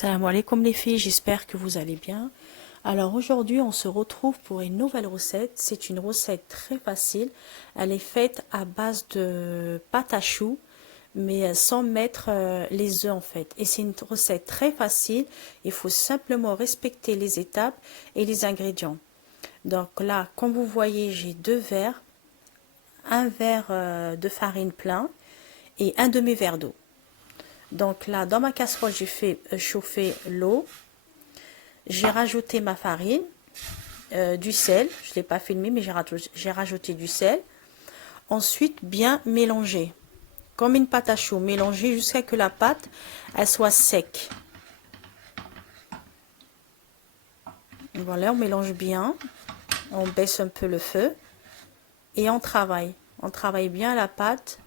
Salam alaikum les filles, j'espère que vous allez bien. Alors aujourd'hui on se retrouve pour une nouvelle recette. C'est une recette très facile. Elle est faite à base de pâte à choux, mais sans mettre les œufs en fait. Et c'est une recette très facile. Il faut simplement respecter les étapes et les ingrédients. Donc là, comme vous voyez, j'ai 2 verres, un verre de farine plein et un demi-verre d'eau. Donc là, dans ma casserole, j'ai fait chauffer l'eau. J'ai rajouté ma farine, du sel. Je ne l'ai pas filmé, mais j'ai rajouté du sel. Ensuite, bien mélanger. Comme une pâte à choux. Mélanger jusqu'à que la pâte elle soit sec. Voilà, on mélange bien. On baisse un peu le feu. Et on travaille. On travaille bien la pâte.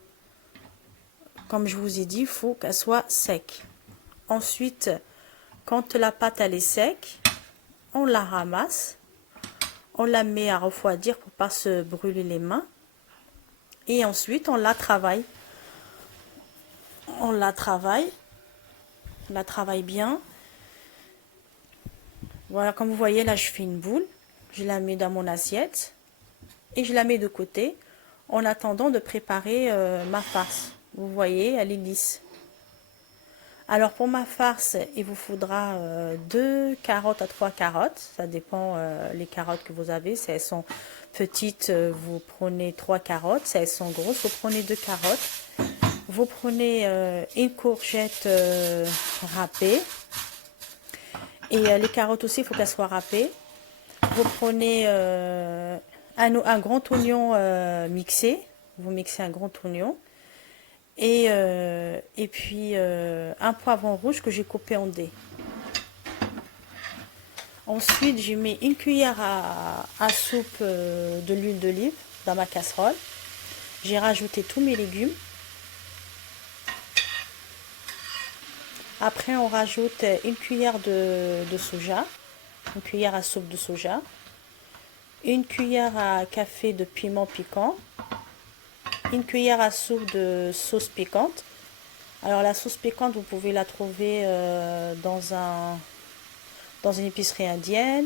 Comme je vous ai dit, il faut qu'elle soit sec. Ensuite, quand la pâte elle est sec, on la ramasse, on la met à refroidir pour pas se brûler les mains et ensuite on la travaille. On la travaille bien. Voilà, comme vous voyez là, je fais une boule, je la mets dans mon assiette et je la mets de côté en attendant de préparer ma farce. Vous voyez, elle est lisse. Alors pour ma farce, il vous faudra 2 carottes à 3 carottes. Ça dépend les carottes que vous avez. Si elles sont petites, vous prenez 3 carottes. Si elles sont grosses, vous prenez 2 carottes. Vous prenez une courgette râpée. Et les carottes aussi, il faut qu'elles soient râpées. Vous prenez un grand oignon mixé. Vous mixez un grand oignon. Et puis un poivron rouge que j'ai coupé en dés. Ensuite, je mets une cuillère à soupe de l'huile d'olive dans ma casserole. J'ai rajouté tous mes légumes. Après, on rajoute une cuillère de soja, une cuillère à soupe de soja, une cuillère à café de piment piquant, une cuillère à soupe de sauce piquante. Alors la sauce piquante, vous pouvez la trouver dans une épicerie indienne,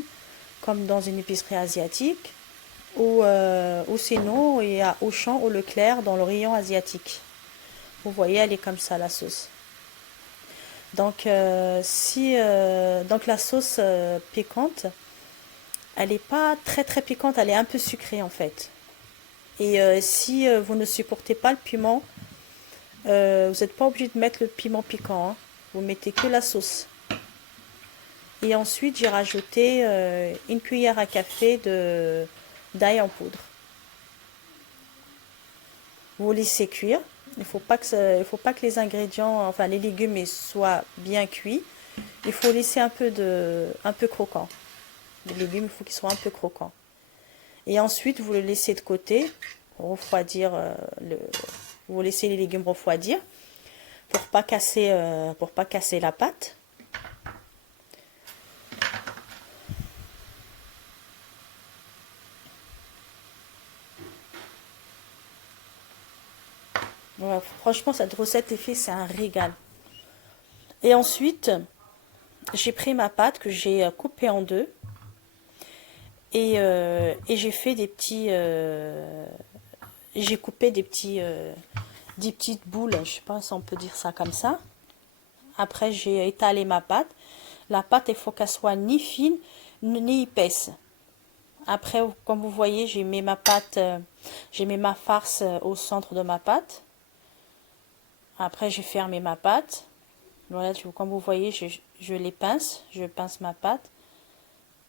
comme dans une épicerie asiatique, ou sinon il y a Auchan ou Leclerc dans le rayon asiatique. Vous voyez, elle est comme ça la sauce. Donc donc la sauce piquante, elle n'est pas très très piquante, elle est un peu sucrée en fait. Et si vous ne supportez pas le piment, vous n'êtes pas obligé de mettre le piment piquant, hein. Vous mettez que la sauce. Et ensuite, j'ai rajouté une cuillère à café d'ail en poudre. Vous laissez cuire. Il ne faut pas que les ingrédients, enfin les légumes soient bien cuits. Il faut laisser un peu croquant. Les légumes, il faut qu'ils soient un peu croquants. Et ensuite, vous le laissez de côté, refroidir vous laissez les légumes refroidir pour pas casser la pâte. Voilà, franchement, cette recette est faite, c'est un régal. Et ensuite, j'ai pris ma pâte que j'ai coupée en deux et j'ai fait j'ai coupé des petites boules, je sais pas si on peut dire ça comme ça. Après, j'ai étalé ma pâte. La pâte, il faut qu'elle soit ni fine ni épaisse. Après, comme vous voyez, j'ai mis ma farce au centre de ma pâte. Après, j'ai fermé ma pâte. Voilà, comme vous voyez, je pince ma pâte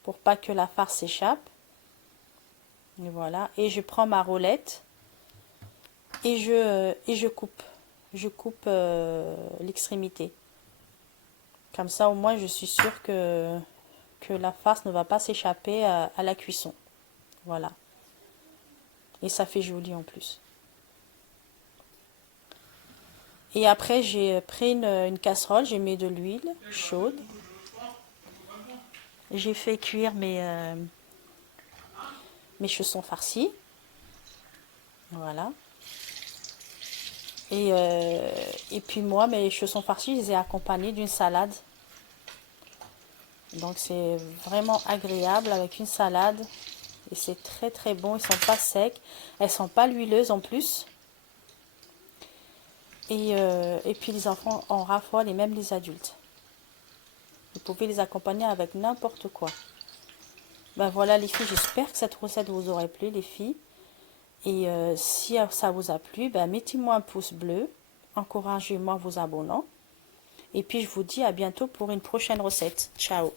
pour pas que la farce s'échappe. Et voilà, et je prends ma roulette et je coupe. Je coupe l'extrémité. Comme ça, au moins, je suis sûre que la farce ne va pas s'échapper à la cuisson. Voilà. Et ça fait joli en plus. Et après, j'ai pris une casserole, j'ai mis de l'huile chaude. J'ai fait cuire mes chaussons farcis. Voilà. Et puis moi, mes chaussons farcis, je les ai accompagnés d'une salade. Donc c'est vraiment agréable avec une salade. Et c'est très très bon. Ils sont pas secs. Elles sont pas huileuses en plus. Et puis les enfants en raffolent et même les adultes. Vous pouvez les accompagner avec n'importe quoi. Ben voilà les filles, j'espère que cette recette vous aurait plu les filles. Et si ça vous a plu, ben mettez-moi un pouce bleu. Encouragez-moi en vous abonnant. Et puis je vous dis à bientôt pour une prochaine recette. Ciao!